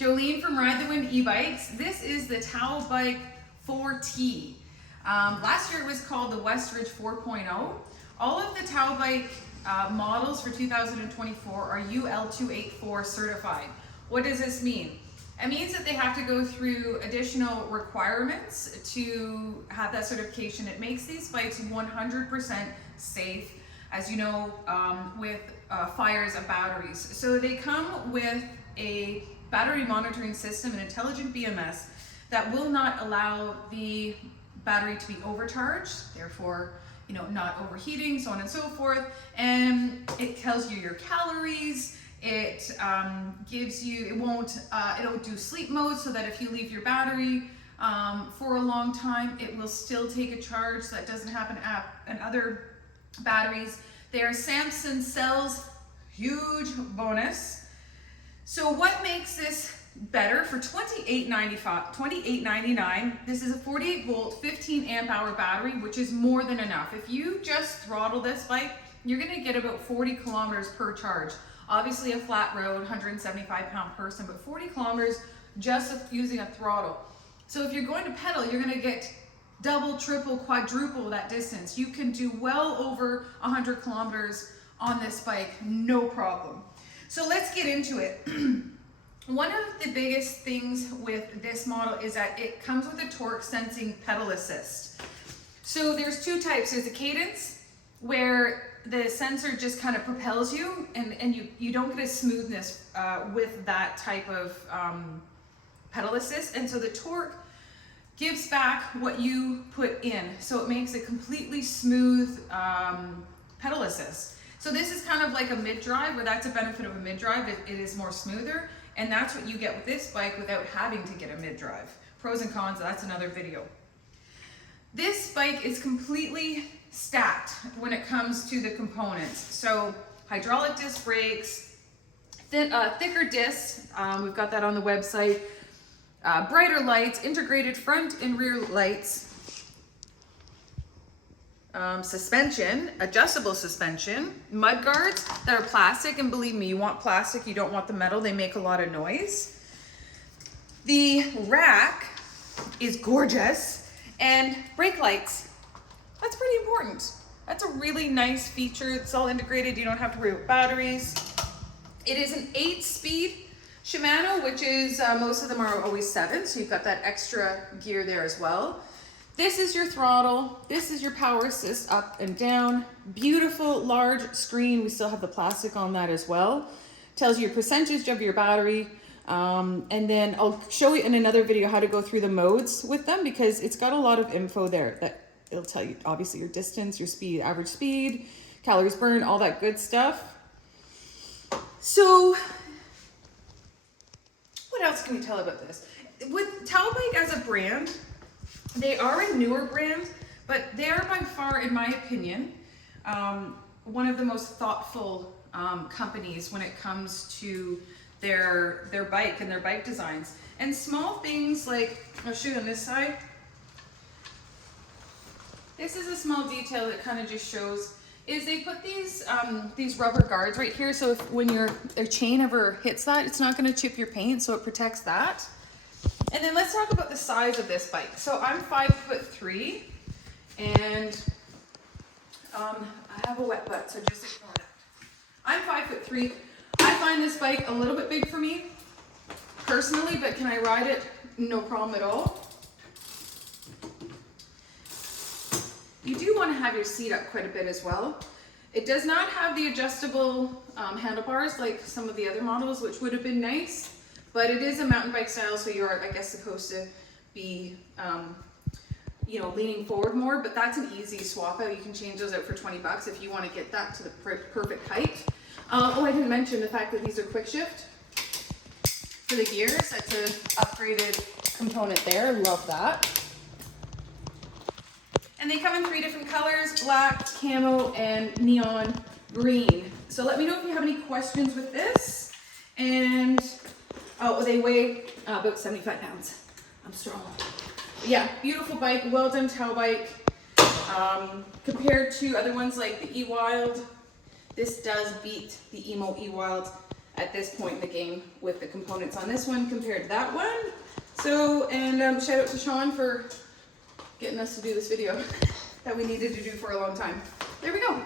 Jolene from RideTheWindEbikes. This is the Towel Bike 4T. Last year it was called the Westridge 4.0. All of the Towel Bike models for 2024 are UL284 certified. What does this mean? It means that they have to go through additional requirements to have that certification. It makes these bikes 100% safe, as you know, with fires of batteries. So they come with a battery monitoring system, an intelligent BMS, that will not allow the battery to be overcharged, therefore, you know, not overheating, so on and so forth. And it tells you your calories. It gives you, it'll do sleep mode, so that if you leave your battery for a long time, it will still take a charge. That doesn't happen in other batteries. They are Samsung cells, huge bonus. So what makes this better? For $28.99, this is a 48 volt, 15 amp hour battery, which is more than enough. If you just throttle this bike, you're gonna get about 40 kilometers per charge. Obviously a flat road, 175 pound person, but 40 kilometers just using a throttle. So if you're going to pedal, you're gonna get double, triple, quadruple that distance. You can do well over 100 kilometers on this bike, no problem. So let's get into it. One of the biggest things with this model is that it comes with a torque sensing pedal assist. So there's two types. There's a cadence, where the sensor just kind of propels you, and you don't get a smoothness with that type of pedal assist. And so the torque gives back what you put in. So it makes a completely smooth pedal assist. So this is kind of like a mid-drive, where that's a benefit of a mid-drive. It is more smoother, and that's what you get with this bike without having to get a mid-drive. Pros and cons, that's another video. This bike is completely stacked when it comes to the components. So hydraulic disc brakes, thicker discs, we've got that on the website, brighter lights, integrated front and rear lights, suspension, adjustable suspension, mud guards that are plastic, and believe me, you want plastic, you don't want the metal, they make a lot of noise. The rack is gorgeous, and brake lights, that's pretty important. That's a really nice feature. It's all integrated, you don't have to worry about batteries. It is an 8-speed Shimano, which is, most of them are always 7, so you've got that extra gear there as well. This is your throttle. This is your power assist up and down. Beautiful large screen. We still have the plastic on that as well. Tells you your percentage of your battery. And then I'll show you in another video how to go through the modes with them, because it's got a lot of info there that it'll tell you obviously your distance, your speed, average speed, calories burned, all that good stuff. So what else can we tell about this? With Towel Bike as a brand, they are a newer brand, but they are by far, in my opinion, one of the most thoughtful companies when it comes to their bike and their bike designs. And small things like, I'll show you on this side. This is a small detail that kind of just shows, is they put these rubber guards right here, so if when your chain ever hits that, it's not going to chip your paint, so it protects that. And then let's talk about the size of this bike. So I'm 5'3", and I have a wet butt, so just ignore that. I'm 5'3". I find this bike a little bit big for me, personally, but can I ride it? No problem at all. You do want to have your seat up quite a bit as well. It does not have the adjustable handlebars like some of the other models, which would have been nice. But it is a mountain bike style, so you're, I guess, supposed to be, you know, leaning forward more. But that's an easy swap out. You can change those out for 20 bucks if you want to get that to the perfect height. Oh, I didn't mention the fact that these are quick shift for the gears. That's an upgraded component there. Love that. And they come in 3 different colors: black, camo, and neon green. So let me know if you have any questions with this. And oh, they weigh about 75 pounds. I'm strong. Yeah, beautiful bike, well done Towel Bike. Compared to other ones like the E-Wild, this does beat the Emo E-Wild at this point in the game with the components on this one compared to that one. So, and shout out to Sean for getting us to do this video that we needed to do for a long time. There we go.